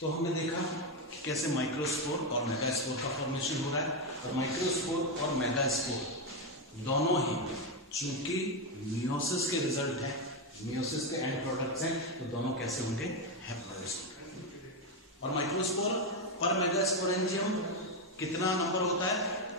तो हमने देखा कि कैसे माइक्रोस्पोर और मेगास्पोर का फॉर्मेशन हो रहा है, और माइक्रोस्पोर और मेगास्पोर दोनों ही चूंकि मियोसिस के रिजल्ट है, मियोसिस के एंड प्रोडक्ट्स हैं, तो दोनों कैसे होंगे, हैप्लॉइड। और माइक्रोस्पोर पर मेगास्पोरेंजियम कितना नंबर होता है,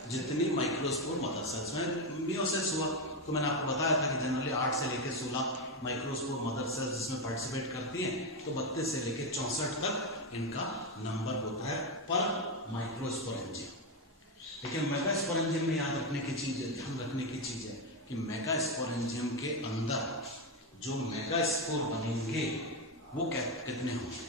जितनी माइक्रोस्पोर मदर सेल्स में मियोसिस हुआ। तो मैंने आपको बताया था कि जनरली 8 से लेकर 16 माइक्रोस्पोर मदर सेल्स जिसमें पार्टिसिपेट करती हैं, तो 32 से लेकर 64 तक इनका नंबर होता है पर माइक्रोस्पोरेंजियम। लेकिन मेगास्पोरेंजियम में याद रखने की चीज है, ध्यान रखने की चीज है कि मेगास्पोरेंजियम के अंदर जो मेगास्पोर बनेंगे वो कितने होंगे,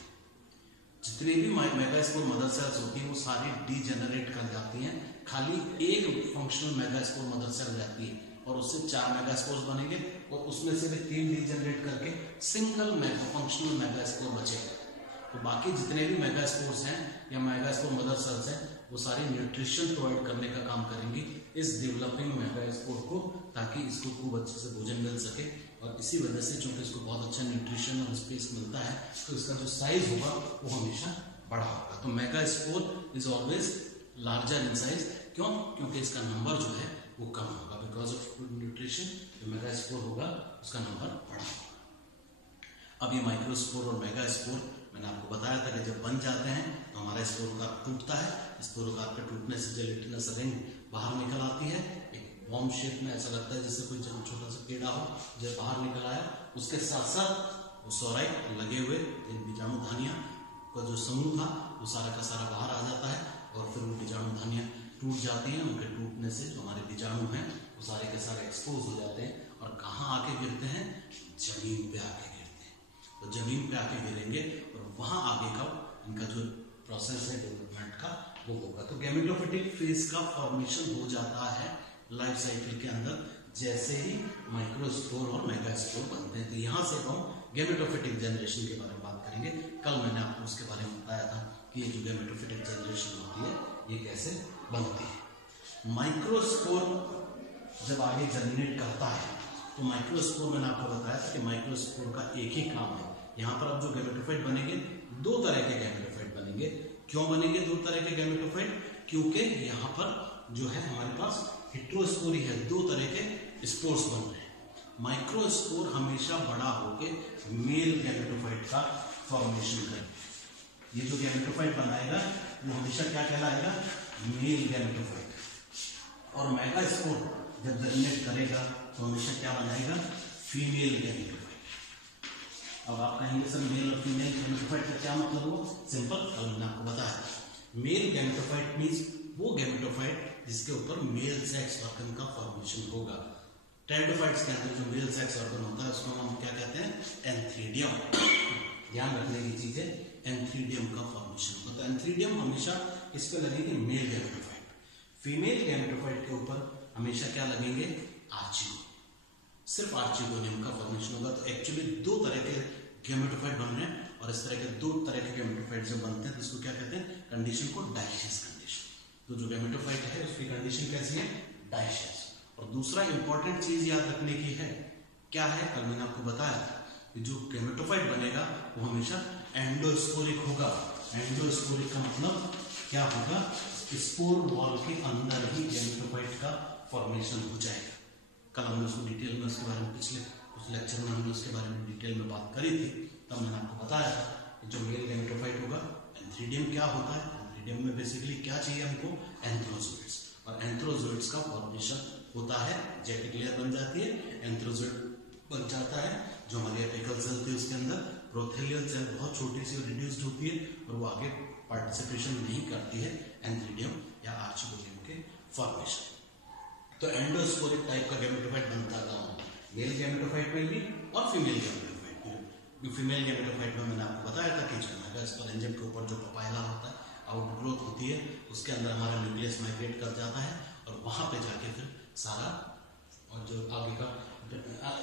जितनी भी मेगास्पोर मदर सेल्स होती हैं वो सारी डीजेनरेट कर जाती हैं, खाली एक फंक्शनल मेगास्पोर मदर सेल रहती है और उससे 4 मेगास्पोर्स बनेंगे और उसमें से भी 3 डीजेनरेट करके सिंगल फंक्शनल मेगास्पोर बचेगा। तो बाकी जितने भी मेगास्पोर्स हैं या मेगास्पोर मदर सेल्स हैं वो सारी न्यूट्रिशन प्रोवाइड करने का काम करेंगी इस डेवलपिंग मेगास्पोर को, ताकि इसको खूब अच्छे से भोजन मिल सके। और इसी वजह से चूंकि इसको बहुत अच्छा न्यूट्रिशन और स्पेस मिलता है तो इसका जो साइज होगा वो हमेशा बड़ा होगा। तो megaspore is always larger in size. क्यों? क्योंकि इसका नंबर जो है वो कम होगा, बिकॉज ऑफ न्यूट्रिशन। जो मेगास्पोर होगा उसका नंबर बड़ा होगा। अब ये माइक्रोस्पोर और मेगास्पोर मैंने आपको बताया था कि जब बन जाते हैं तो हमारा स्पोरोकार्प टूटता है। स्पोरोकार्प के टूटने से जेलेटिनस रिंग बाहर निकल आती है, एक बॉम्ब शेप में, ऐसा लगता है जैसे कोई छोटा सा कीड़ा हो जो बाहर निकल आया। उसके साथ साथ वो सोराइट लगे हुए बीजाणुधानियां का जो समूह था वो सारा का सारा बाहर आ जाता है और फिर वो बीजाणुधानियां टूट जाती हैं। उनके टूटने से जो हमारे बीजाणु हैं वो सारे के सारे एक्सपोज हो जाते हैं और कहाँ आके गिरते हैं, जमीन पे आके गिरते हैं। तो जमीन पे आके गिरेंगे और वहां आगे का इनका जो प्रोसेस है डेवलपमेंट का वो होगा। तो गैमेटोफिटिक फेज का फॉर्मेशन हो जाता है लाइफ साइकिल के अंदर जैसे ही माइक्रोस्पोर और मेगास्पोर बनते हैं। तो यहाँ से हम गैमेटोफिटिक जनरेशन के बारे में बात करेंगे। कल मैंने आपको उसके बारे में बताया था कि ये जो गैमेटोफिटिक जनरेशन होती है ये कैसे बनती है। माइक्रोस्पोर जब आगे जर्मिनेट करता है तो माइक्रोस्पोर मैंने आपको बताया था कि माइक्रोस्पोर का एक ही काम है। यहाँ पर अब जो गैमेटोफाइट बनेंगे 2 तरह के गैमेटोफाइट बनेंगे। क्यों बनेंगे 2 तरह के गैमेटोफाइट? क्योंकि यहाँ पर जो है हमारे पास हेटेरोस्पोरी है, 2 तरह के स्पोर्स बन रहे हैं। माइक्रोस्पोर हमेशा बड़ा होके मेल गैमेटोफाइट का फॉर्मेशन करेगा। ये जो गैमेटोफाइट बनाएगा वो हमेशा क्या कहलाएगा, मेल गैमेटोफाइट। और मेगास्पोर जब जर्मिनेट करेगा तो हमेशा क्या बनाएगा, फीमेल गैमेटोफाइट। अब आप कहेंगे सर मेल और फीमेल गैमेटोफाइट का क्या मतलब हो? सिंपल, कल मैंने आपको बताया। मेल गैमेटोफाइट मींस वो गैमेटोफाइट जिसके ऊपर मेल सेक्स ऑर्गन का फॉर्मेशन होगा। टेरिडोफाइट्स के अंदर जो मेल सेक्स ऑर्गन होता है उसको हम क्या कहते हैं, एंथ्रीडियम। ध्यान रखने की चीज है, एंथ्रीडियम का फॉर्मेशन होता है। तो एंथ्रीडियम हमेशा इस पे लगेंगे मेल गैमेटोफाइट। फीमेल गैमेटोफाइट के ऊपर हमेशा क्या लगेंगे, आर्चिगोनियम। सिर्फ आर्चिगोनियम का फॉर्मेशन होगा। तो एक्चुअली 2 तरह के गैमेटोफाइट बन रहे हैं और इस तरह के 2 तरह के गैमेटोफाइट जब बनते हैं तो इसको क्या कहते हैं, कंडीशन को डाइशियस कंडीशन। तो जो गैमेटोफाइट है उसकी कंडीशन कैसी है, डाइशियस। और दूसरा इंपॉर्टेंट चीज याद रखने की है, क्या है, कल मैंने आपको बताया कि जो गैमेटोफाइट बनेगा वो हमेशा एंडोस्पोरिक होगा। एंडोस्पोरिक का मतलब क्या होगा, स्पोर वॉल के अंदर ही गैमेटोफाइट का फॉर्मेशन हो जाएगा। कल हमने उसको डिटेल में उसके बारे में पिछले कुछ लेक्चर में हमने उसके बारे में डिटेल में बात करी थी। तब मैंने आपको बताया था कि जो मेल गैमेटोफाइट होगा, एंथ्रीडियम क्या होता है, एंथ्रीडियम में बेसिकली क्या चाहिए हमको, एंथ्रोजोइड्स। और एंथ्रोजोइड्स का फॉर्मेशन होता है, जेटिक लेयर बन जाती है, एंथ्रोजोइड बन जाता है। जो हमारी एपिकल सेल थी उसके अंदर प्रोथेलियल सेल बहुत छोटी सी रिड्यूस्ड होती है और वो आगे पार्टिसिपेशन नहीं करती है एंथ्रीडियम या आर्चिगोनियम के फॉर्मेशन। तो एंडोस्पोरिक टाइप का गैमेटोफाइट बनता था, मेल गैमेटोफाइट में भी और फीमेल गैमेटोफाइट में। फीमेल गैमेटोफाइट में मैंने आपको बताया था कि जो मेगास्पोरेंजियम के ऊपर जो पापाइला होता है, आउटग्रोथ होती है, उसके अंदर हमारा न्यूक्लियस माइग्रेट कर जाता है और वहां पे जाके फिर सारा और जो आगे का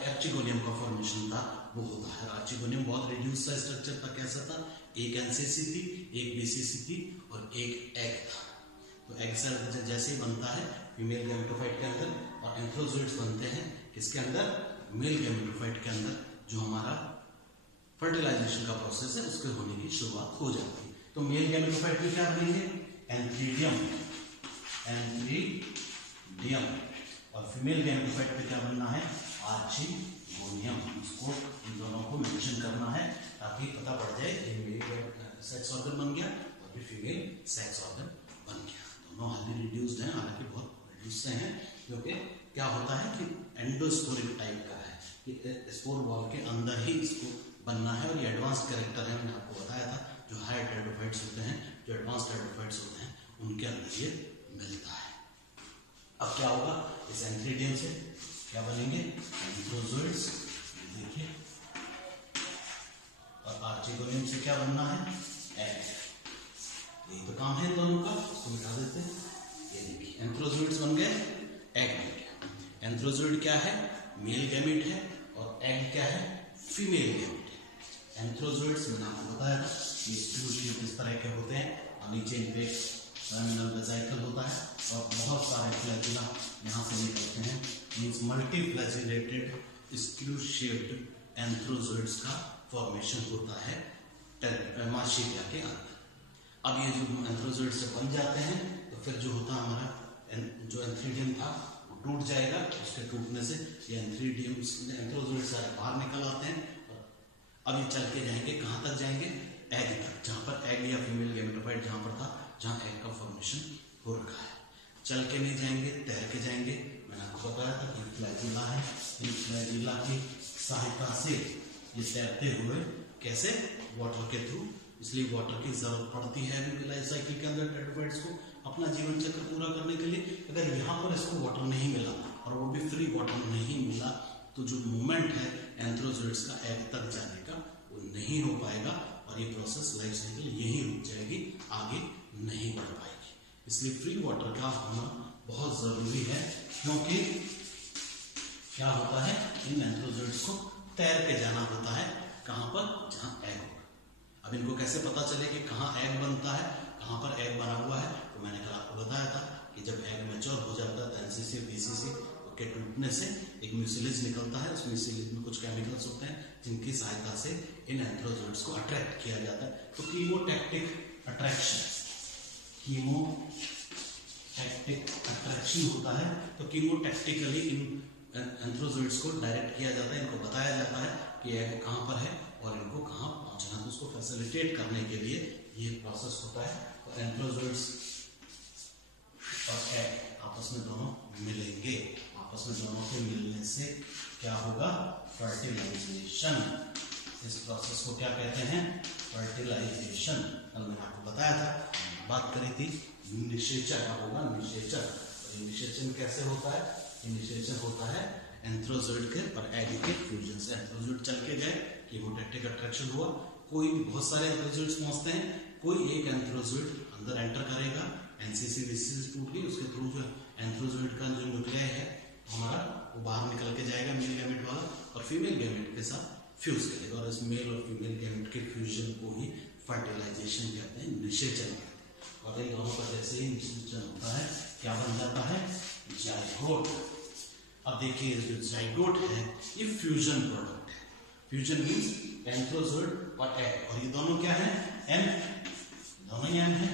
आर्चिगोनियम का फॉर्मेशन था वो होता है। आर्चिगोनियम बहुत रिड्यूस सा स्ट्रक्चर था, कैसा था, एक एनसीसी थी, एक बीसीसी थी और एक एग था। तो एग सेल जैसे ही बनता है फीमेल गैमेटोफाइट के अंदर और एंथ्रोजोइड्स बनते हैं किसके अंदर, मेल गैमेटोफाइट के अंदर, जो हमारा फर्टिलाइजेशन का प्रोसेस है उसके होने की शुरुआत हो जाती है। तो मेल गैमेटोफाइट में क्या बनेंगे? एंथ्रीडियम, और फीमेल गैमेटोफाइट में क्या बनना है? आर्चिगोनियम। इसको इन दोनों को मेंशन करना है ताकि पता पड़ जाए कि मेल सेक्स ऑर्गन बन गया और फिर फीमेल सेक्स ऑर्गन बन गया। दोनों हाईली रिड्यूस्ड हैं, हालांकि बहुत रिड्यूस हैं, क्योंकि क्या होता है कि एंडोस्पोरिक टाइप का है कि स्पोर वॉल के अंदर ही इसको बनना है। और ये एडवांस्ड कैरेक्टर है, मैंने आपको बताया था, जो हाई टेरोफाइट्स होते हैं, जो एडवांस्ड टेरोफाइट्स होते हैं, उनके अंदर ये मिलता है। अब क्या होगा? इस एंथ्रीडियम से क्या बनेंगे? एंथ्रोजोइड्स, देखिए। और आर्चिगोनियम से क्या बनना है? एग। यही तो काम है दोनों का, इसको मिटा देते हैं। ये देखिए एंथ्रोजोइड्स बन गए, एग बन गया। एंथ्रोजोइड क्या है? मेल गैमेट है, और एग क्या है? फीमेल गैमेट है। एंथ्रोजोइड्स मैंने आपको बताया था कि इस तरह के होते हैं, और नीचे इनपे टर्मिनल वेसिकल होता है और बहुत सारे फ्लैजिला यहाँ से निकलते हैं। Means multi flagellated screw shaped antherozoids का फॉर्मेशन होता है मार्शिया के अंदर। अब ये जो एंथ्रोजोइड से बन जाते हैं तो फिर जो होता है हमारा जो एंथ्रीडियम था वो टूट जाएगा। उसके टूटने से ये एंथ्रीडियम एंथ्रोजोइड सारे बाहर निकल आते हैं। अब ये चल के जाएंगे, कहाँ तक जाएंगे? एग तक, जहाँ पर एग या फीमेल गैमेटोफाइट जहाँ पर था, जहाँ एग का फॉर्मेशन हो रखा है। चल के नहीं जाएंगे, तैर के जाएंगे। मैंने आपको बताया था कि फ्लैजिला है, इन फ्लैजिला की सहायता से ये तैरते हुए कैसे? वाटर के थ्रू। इसलिए वाटर की जरूरत पड़ती है लाइफ साइकिल के अंदर टेट्राफाइट्स को अपना जीवन चक्र पूरा करने के लिए। अगर यहाँ पर इसको वाटर नहीं मिला और वो भी फ्री वाटर नहीं मिला तो जो मूवमेंट है एंथ्रोजोइड्स का एग तक जाने का वो नहीं हो पाएगा और ये प्रोसेस लाइफ साइकिल यहीं रुक जाएगी, आगे नहीं बढ़ पाएगी। इसलिए फ्री वाटर का होना बहुत जरूरी है, क्योंकि क्या होता है इन एंथ्रोजोइड्स को तैर के जाना होता है। कहाँ पर? जहाँ एग होगा। अब इनको कैसे पता चले कि कहाँ एग बनता है, कहाँ पर एग बना हुआ है? तो मैंने कल आपको बताया था कि जब एग मैच्योर हो जाता है तो एनसीसी बीसीसी के टूटने से एक म्यूसिलेज निकलता है। उस म्यूसिलेज में कुछ केमिकल्स होते हैं जिनकी सहायता से इन एंथ्रोजोइड्स को अट्रैक्ट किया जाता है। तो कीमोटैक्टिक अट्रैक्शन होता है। तो कीमोटैक्टिकली इन एंथ्रोजोइड्स को डायरेक्ट किया जाता है, इनको बताया जाता है कि एग कहाँ पर है और इनको कहाँ पहुंचना है। तो उसको फैसिलिटेट करने के लिए ये प्रोसेस होता है। तो एंथ्रोजोइड्स और एग आपस में दोनों मिलेंगे। आपस में दोनों के मिलने से क्या होगा? फर्टिलाइजेशन। इस प्रोसेस को क्या कहते हैं? फर्टिलाइजेशन। कल मैंने आपको बताया था, बात करी थी निषेचन का होगा, निषेचन। निषेचन कैसे होता है? निषेचन होता है एंथ्रोजोइड के और एग के फ्यूजन से। एंथ्रोजोइड चल के गए, कीमोटैक्टिक अट्रैक्शन हुआ, कोई भी बहुत सारे एंथ्रोजोइड्स पहुंचते हैं, कोई एक एंथ्रोजोइड अंदर एंटर करेगा, एनसीसी बीसीसी टूट गई, उसके थ्रू जो एंथ्रोजोइड का जो न्यूक्लियाई है हमारा वो बाहर निकल के जाएगा मेल गैमेट वाला और फीमेल गैमेट के साथ फ्यूज करेगा। और इस मेल और फीमेल गैमेट के फ्यूजन को ही फर्टिलाइजेशन कहते हैं, निषेचन कहते हैं। और इन दोनों का जैसे ही निषेचन होता है क्या बन जाता है? जाइगोट। अब देखिए जो जाइगोट है ये फ्यूजन प्रोडक्ट है। फ्यूजन मीन्स एंथ्रोजोइड और एग, और ये दोनों क्या है? एम, दोनों ही एम है।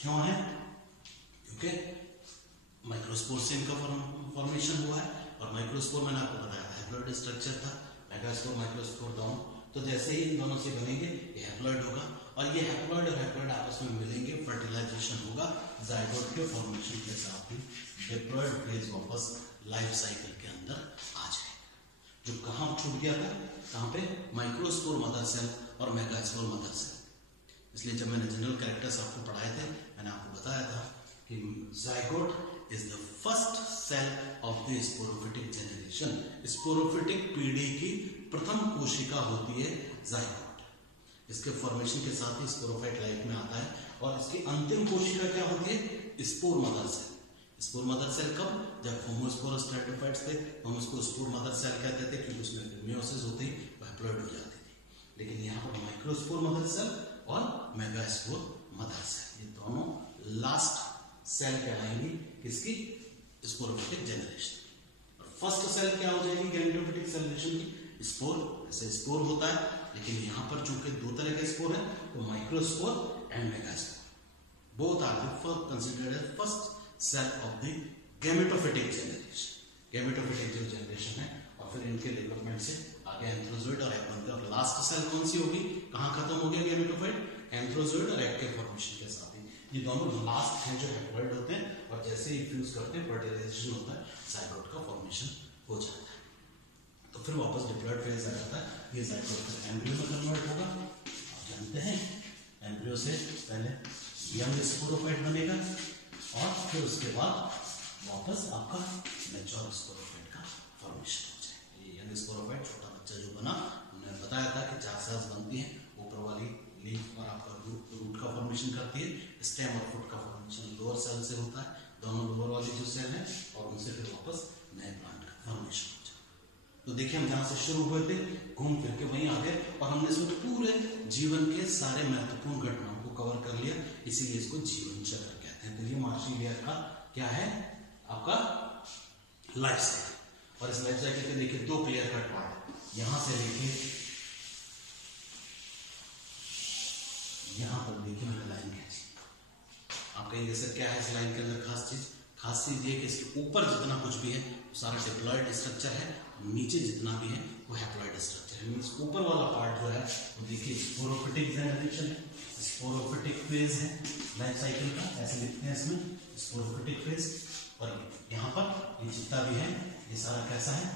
क्यों है? क्योंकि माइक्रोस्पोर से इनका फॉर्मेशन हुआ है। और माइक्रोस्पोर मैंने आपको बताया था हैप्लॉइड स्ट्रक्चर था, मेगास्पोर माइक्रोस्पोर दोनों। तो जैसे ही इन दोनों से बनेंगे ये हैप्लॉइड होगा, और ये हैप्लॉइड और हैप्लॉइड आपस में मिलेंगे, फर्टिलाइजेशन होगा, जाइगोट के फॉर्मेशन के साथ ही डिप्लॉइड फेज वापस लाइफ साइकिल के अंदर आ जाएगा। जो कहाँ छूट गया था? कहाँ पे? माइक्रोस्पोर मदर सेल और मेगास्पोर मदर सेल। इसलिए जब मैंने जनरल कैरेक्टर्स आपको पढ़ाए थे मैंने आपको बताया था कि zygote is the first cell of the sporophytic generation. Sporophytic पीढ़ी की प्रथम कोशिका होती है जाइगोट। इसके फॉर्मेशन के साथ ही स्पोरोफाइट लाइफ में आता है। और इसकी अंतिम कोशिका क्या होती है? Spore mother cell. Spore mother cell कब? जब होमोस्पोरस टेट्राफाइट्स थे हम उसको स्पोर मदर सेल कहते थे, क्योंकि उसमें मियोसिस होती ही हैप्लॉइड हो जाती थी। लेकिन यहाँ पर माइक्रोस्पोर मदर सेल और मेगास्पोर मदर सेल, ये दोनों लास्ट सेल कहलाएंगी किसकी? Sporophytic generation. और फर्स्ट सेल क्या हो जाएगी गैमेटोफिटिक जनरेशन की? स्पोर। ऐसे स्पोर होता है, लेकिन यहाँ पर चूंकि दो तरह के स्पोर स्पोर है तो microspore and megaspore both are considered as first cell of the gametophytic generation. Gametophytic जो जनरेशन है और फिर इनके डेवलपमेंट से आगे एंथ्रोजोइड और एग बनते हैं। और लास्ट सेल कौन सी होगी, कहाँ खत्म हो गया गैमेटोफाइट, एंथ्रोजोइड और एग के फॉर्मेशन के साथ ही। ये दोनों लास्ट हैं जो हैप्लॉइड होते हैं और जैसे ही फ्यूज करते हैं फर्टिलाइजेशन होता है, जाइगोट का फॉर्मेशन हो जाता है। तो फिर वापस डिप्लॉइड फेज आ जाता है, ये जाइगोट फिर एम्ब्रियो में कन्वर्ट होगा। आप जानते हैं एम्ब्रियो से पहले यंग स्पोरोफाइट बनेगा और फिर उसके बाद वापस आपका मैच्योर स्पोरोफाइट का फॉर्मेशन हो जाए। ये यंग स्पोरोफाइट छोटा बच्चा जो बना, हमने बताया था कि 4 सेल्स बनती हैं, ऊपर वाली लीफ और आपका रूट का फॉर्मेशन करती है, स्टेम और फुट का फॉर्मेशन लोअर सेल से होता है, दोनों लोअर वाली जो सेल है, और उनसे फिर वापस नए प्लांट का फॉर्मेशन हो जाता है। तो देखिए हम जहां से शुरू हुए थे घूम फिर के वहीं आ गए और हमने इसमें पूरे जीवन के सारे महत्वपूर्ण घटनाओं को कवर कर लिया, इसीलिए इसको जीवन चक्र कहते हैं। तो ये मार्शिलिया का क्या है, आपका लाइफ साइकिल। और इस लाइफ साइकिल के देखिए 2 क्लियर कट पार्ट, यहां से लेके यहां पर देखिए मैंने लाइन खींची। आप कहेंगे सर क्या है इस लाइन के अंदर खास चीज? खास चीज ये कि इसके ऊपर जितना कुछ भी है वो सारा डिप्लॉयड स्ट्रक्चर है, नीचे जितना भी है वो हैप्लॉयड स्ट्रक्चर है। मींस ऊपर वाला पार्ट जो है वो देखिए स्पोरोफिटिक जनरेशन है, स्पोरोफिटिक फेज है लाइफ साइकिल का, ऐसे लिखते हैं इसमें स्पोरोफिटिक फेज। और यहाँ पर ये जितना भी है ये सारा कैसा है,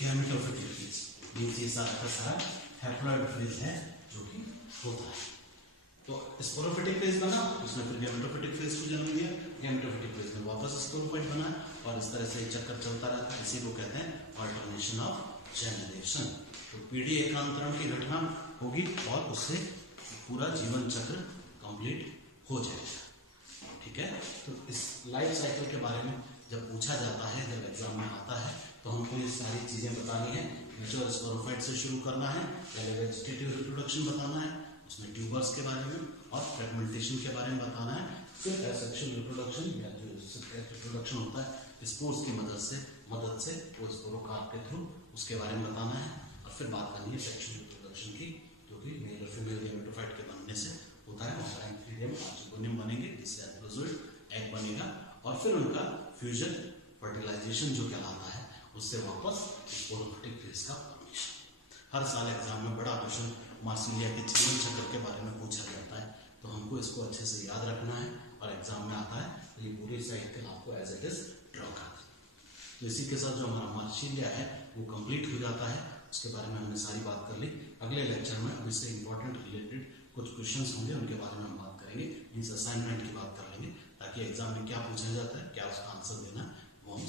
गैमेटोफिटिक फेज। मींस ये सारा का सारा हैप्लॉयड फेज है जो कि होता है। तो स्पोरोफिटिक फेज बना, उसने फिर गैमेटोफिटिक फेज को जन्म दिया, गैमेटोफिटिक फेज में वापस स्पोरोफाइट बना और इस तरह से चक्कर चलता रहता है। इसी को कहते हैं अल्टरनेशन ऑफ जनरेशन। तो पीढ़ी एकांतरण की घटना होगी और उससे पूरा जीवन चक्र कंप्लीट हो जाएगा। ठीक है, तो इस लाइफ साइकिल के बारे में जब पूछा जाता है, जब एग्जाम में आता है, तो हमको ये सारी चीजें बतानी है। मैच्योर स्पोरोफाइट से शुरू करना है, पहले वेजिटेटिव रिप्रोडक्शन बताना है, उसमें ट्यूबर्स के बारे में और फ्रेगमेंटेशन के बारे में बताना है। फिर सेक्सुअल रिप्रोडक्शन या जो रिप्रोडक्शन होता है स्पोर्स की मदद से वो स्पोरोकार्प के थ्रू, उसके बारे में बताना है। और फिर बात करनी है सेक्सुअल रिप्रोडक्शन की, जो कि मेल और फीमेल गैमेटोफाइट के बनने से होता है। और एंथीरियम आर्चिगोनियम बनेंगे, जिससे एंथ्रोजोइड एग बनेगा और फिर उनका फ्यूजन फर्टिलाइजेशन जो कहलाता है, उससे वापस स्पोरोफिटिक फेज का फॉर्मेशन। हर साल एग्जाम में बड़ा क्वेश्चन मार्सिलिया के जीवन चक्र के बारे में पूछा जाता है, तो हमको इसको अच्छे से याद रखना है और एग्जाम में आता है तो ये पूरी साइकिल आपको एज इट इज ड्रॉ कर दें। तो इसी के साथ जो हमारा मार्सिलिया है वो कंप्लीट हो जाता है। उसके बारे में हमने सारी बात कर ली। अगले लेक्चर में अब इससे इंपॉर्टेंट रिलेटेड कुछ क्वेश्चंस होंगे, उनके बारे में हम बात करेंगे, मीन्स असाइनमेंट की बात कर लेंगे, ताकि एग्जाम में क्या पूछा जाता है, क्या उसका आंसर देना, वो हम